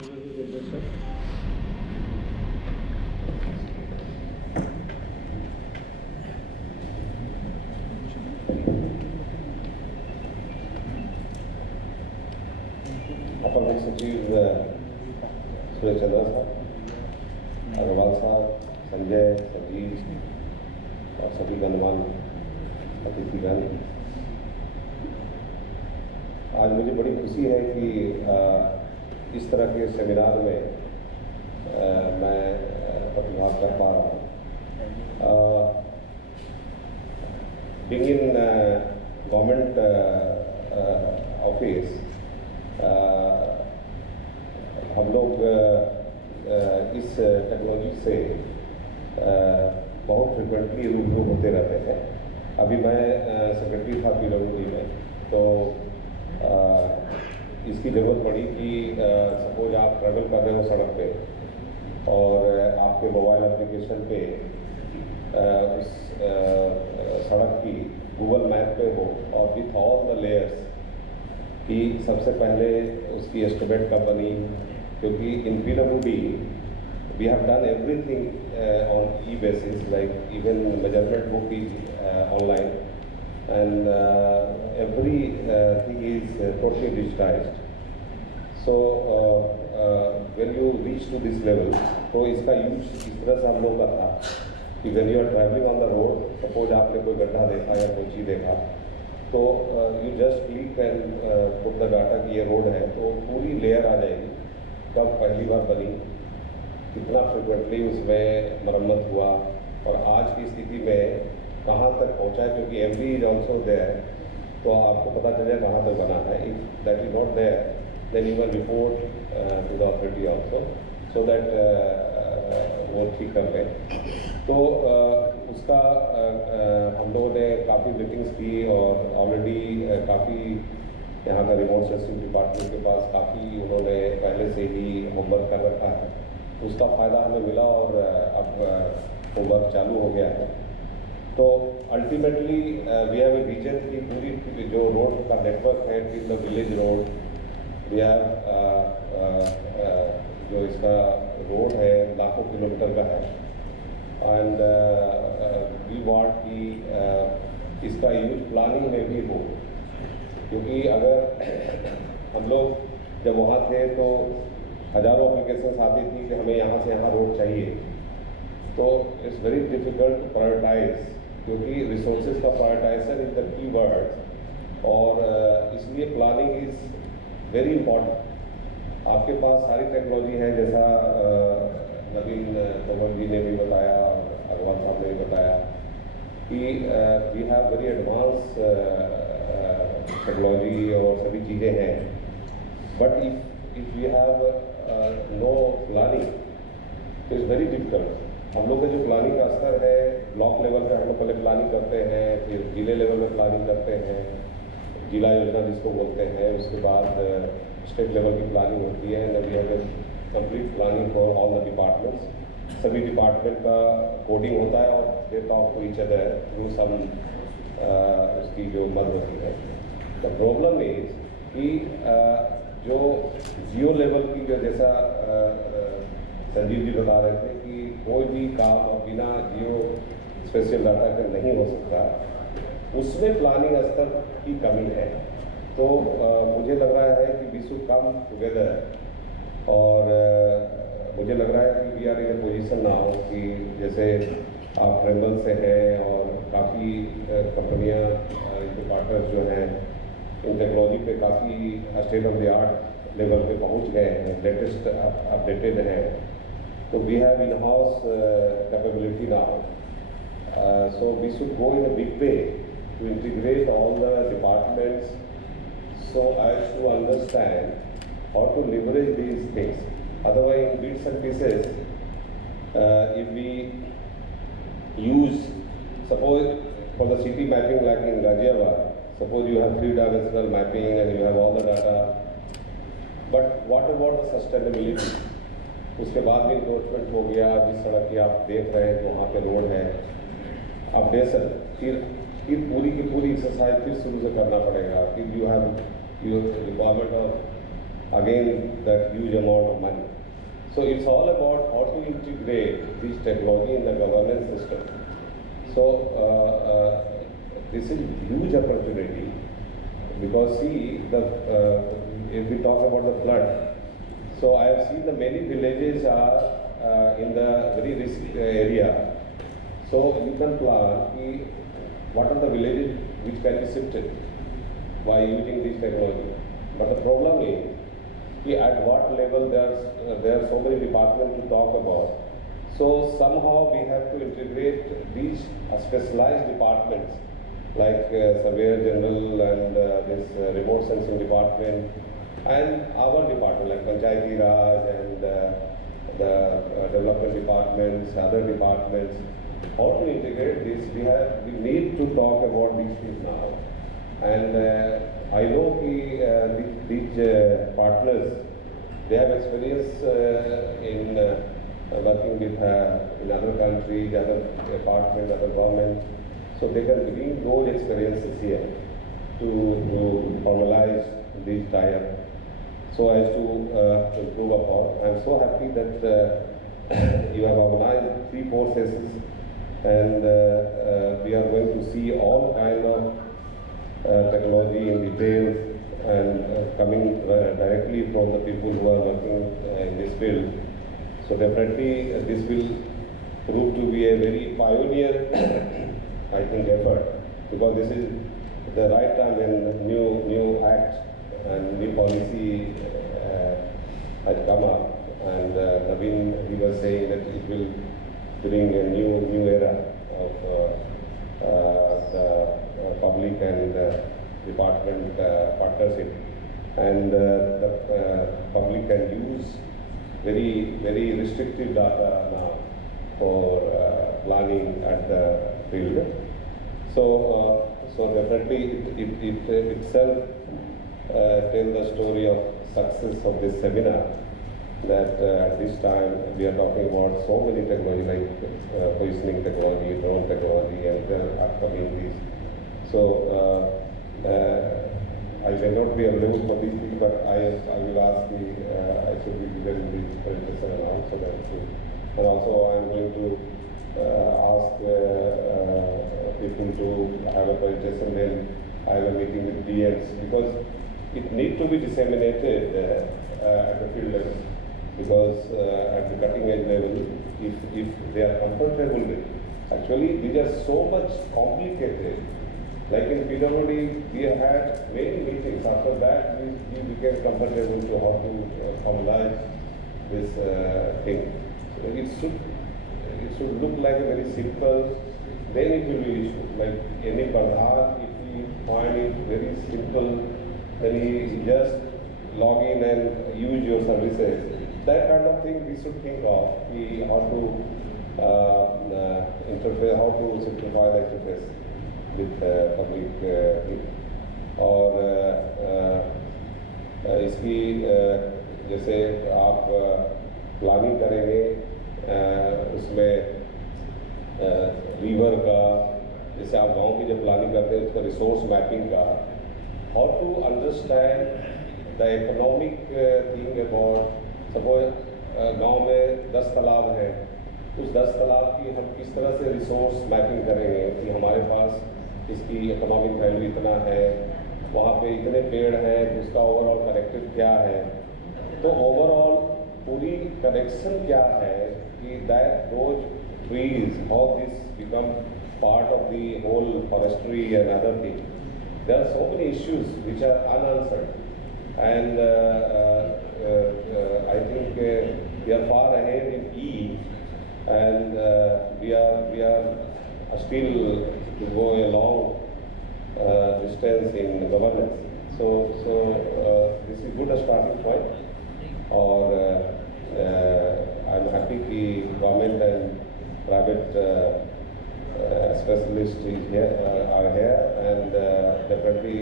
अपर मुख्य सचिव सुरेश चंद्रा साहब, अग्रवाल साहब, संजय, संजीव और सभी गणमान्य अतिथिगण, आज मुझे बड़ी खुशी है कि इस तरह के सेमिनार में मैं प्रतिभाग कर पा रहा हूँ। बीइंग इन गवर्नमेंट ऑफिस, हम लोग इस टेक्नोलॉजी से बहुत फ्रिक्वेंटली रूबरू होते रहते हैं। अभी मैं सेक्रेटरी था पीडब्ल्यूडी में, तो इसकी ज़रूरत पड़ी कि सपोज आप ट्रैवल कर रहे हो सड़क पे और आपके मोबाइल एप्लीकेशन पे उस सड़क की गूगल मैप पे हो और विथ ऑल द लेयर्स कि सबसे पहले उसकी एस्टिमेट कब बनी, क्योंकि in PWD we have done everything on e basis, like even measurement book is online and everything is totally digitized. So when you reach to this level, तो इसका यूज इस तरह से हम लोग का था कि when you are traveling on the road, suppose आपने कोई गड्ढा देखा या कोई चीज़ देखा, तो you just click and put the data कि ये रोड है, तो पूरी लेयर आ जाएगी, कब पहली बार बनी, कितना फ्रिक्वेंटली उसमें मरम्मत हुआ और आज की स्थिति में कहाँ तक पहुँचा है, क्योंकि एवरी इज ऑल्सो देयर, तो आपको पता चले कहाँ तक बना है। If that is not there, then you can report to the authority also, so that वो ठीक कर लें। तो उसका हम लोगों ने काफ़ी मीटिंग्स की और ऑलरेडी काफ़ी यहाँ का रिमोट सेंसिंग डिपार्टमेंट के पास काफ़ी उन्होंने पहले से ही होमवर्क कर रखा है, उसका फ़ायदा हमें मिला और अब होमवर्क चालू हो गया है। तो ultimately we have a vision की पूरी जो रोड का नेटवर्क है till the village road, we have जो इसका रोड है लाखों किलोमीटर का है, एंड वी वांट कि इसका यूज प्लानिंग में भी हो, क्योंकि अगर हम लोग जब वहाँ थे तो हज़ारों एप्लीकेशंस आती थी कि हमें यहाँ से यहाँ रोड चाहिए, तो it's very difficult to prioritise, क्योंकि रिसोर्सेज का prioritisation is the key word, और इसलिए प्लानिंग इज़ वेरी इम्पॉर्टेंट। आपके पास सारी टेक्नोलॉजी है, जैसा नवीन तोमर जी ने भी बताया और अग्रवाल साहब ने भी बताया कि we have very advance technology और सभी चीज़ें हैं, but if we have no planning तो इट्स वेरी डिफिकल्ट। हम लोग का जो प्लानिंग का स्तर है, ब्लॉक लेवल पे हम लोग पहले प्लानिंग करते हैं, फिर जिले लेवल में प्लानिंग करते हैं, जिला योजना जिसको बोलते हैं, उसके बाद स्टेट लेवल की प्लानिंग होती है, and we have a complete planning for all the departments. सभी डिपार्टमेंट का कोडिंग होता है और they talk to each other through some उसकी जो मद होती है। द प्रॉब्लम इज कि जो जियो लेवल की जो जैसा संजीव जी बता रहे थे कि कोई भी काम बिना जियो स्पेशल डाटा के नहीं हो सकता, उसमें प्लानिंग स्तर की कमी है। तो मुझे लग रहा है कि वी शुड कम टुगेदर, और मुझे लग रहा है कि we are in a position now कि जैसे आप ट्रेंबल से हैं और काफ़ी कंपनियां इनके पार्टनर्स जो हैं इन टेक्नोलॉजी पे काफ़ी state of the art level पे पहुंच गए हैं, लेटेस्ट अपडेटेड हैं, तो we have in house capability now, so we should go in a big way to integrate all the departments so as to understand how to leverage these things. Otherwise, in bits and pieces, if we use, suppose for the city mapping like in Ghaziabad, suppose you have 3-dimensional mapping and you have all the data, but what about the sustainability? उसके बाद भी इंक्रोचमेंट हो गया, जिस सड़क की आप देख रहे हैं तो वहाँ पे रोड है, अपडेशन फिर पूरी की पूरी एक्सरसाइज फिर शुरू से करना पड़ेगा, फिर you have your requirement of again that huge amount of money. So it's all about how to integrate this technology in the governance system. So this is huge opportunity, because see, if we talk about the flood, so I have seen the many villages are in the very risky area. So you can plan what are the villages which can be shifted by using this technology. But the problem is at what level there are so many departments to talk about. So somehow we have to integrate these specialized departments like Surveyor General and this remote sensing department and our department like Panchayati Raj and the development departments, other departments. How to integrate this? We need to talk about these things now. And I know these partners, they have experience in working with in other countries, other departments, other governments. So they can bring those experiences here to formalize these tie-up so as to improve upon. I'm so happy that you have organized 3-4 sessions, and we are going to see all kind of technology in detail and coming directly from the people who are working in this field. So definitely this will prove to be a very pioneer I think effort, because this is the right time when new act and new policy had come up, and Naveen, he was saying that it will bring a new era of the public and department partnership, and the public can use very restrictive data now for planning at the field. So definitely it itself tells the story of success of this seminar, that at this time we are talking about so many technology like positioning technology, drone technology, and the upcoming these. So I may not be available for these things, but I will ask I should be given the presentation now, so that and also I am going to ask people to have a presentation when I have a meeting with DMs, because it needs to be disseminated at the field level, because at the cutting edge level, if they are comfortable with, actually these are so much complicated. Like in PWD, we had many meetings. After that, we became comfortable to how to formalize this thing. So it should look like a very simple. Then it will be issued. Like any Pradhan, if we find it very simple, then he just log in and use your services. That kind of thing we should think of. How to interface, how to simplify the interface with public और इसकी जैसे आप प्लानिंग करेंगे उसमें रिवर का, जैसे आप गांव की जब प्लानिंग करते हैं उसका रिसोर्स मैपिंग का, how to understand the economic thing about, suppose गांव में 10 तालाब हैं, उस 10 तालाब की हम किस तरह से रिसोर्स मैपिंग करेंगे कि हमारे पास इसकी इकोनॉमिक वैल्यू इतना है, वहाँ पे इतने पेड़ हैं, तो उसका ओवरऑल कनेक्टेड क्या है, तो ओवरऑल पूरी कनेक्शन क्या है कि that those trees how this become part of the whole forestry and other thing. There are so many issues which are unanswered, and I think we are far ahead in E, and we are still to go a long distance in governance. So this is good a starting point. और I'm happy कि government and private specialists are here, and definitely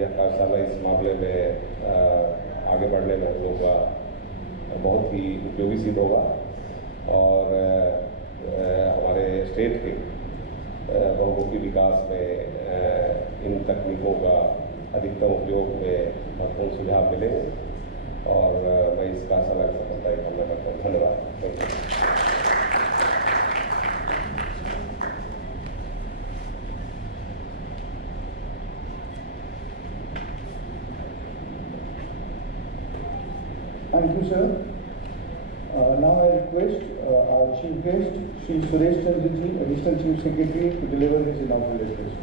यह कार्यशाला इस मामले में आगे बढ़ने में हम लोग का बहुत ही उपयोगी सिद्ध होगा, और हमारे स्टेट के बहुमुखी विकास में इन तकनीकों का अधिकतम उपयोग में महत्वपूर्ण सुझाव मिलेंगे और मैं इसका सलाह सफलता की कामना करता हूँ। धन्यवाद। Thank you. Thank you, sir. Now I request our chief guest, Shri Suresh Chandra ji, Additional Chief Secretary, to deliver his inaugural address.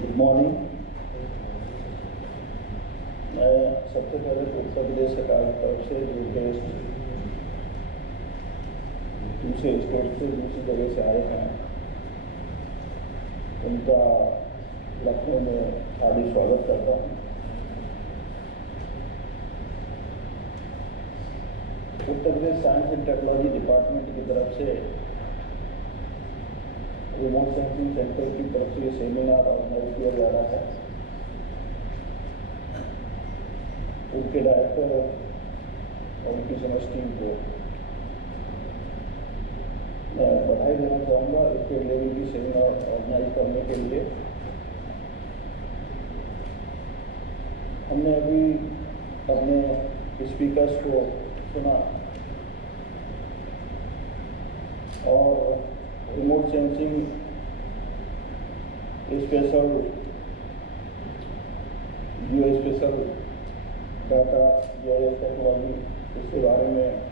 Good morning. मैं सबसे पहले उत्तर प्रदेश सरकार की तरफ से जो गेस्ट दूसरे स्टेट से दूसरी जगह से आए हैं उनका लखनऊ में हार्दिक स्वागत करता हूँ। उत्तर Pradesh science and technology department की तरफ से रिमोट सेंसिंग सेंटर की तरफ से ये सेमिनार ऑर्गेनाइज किया जा रहा है। उनके डायरेक्टर और उनकी समस्त टीम को मैं बधाई देना चाहूँगा स्टेट लेवल की सेमिनार ऑर्गेनाइज करने के लिए। हमने अभी अपने स्पीकर्स को सुना और रिमोट सेंसिंग स्पेशल जियो स्पेशल डाटा GIS टेक्नोलॉजी इसके बारे में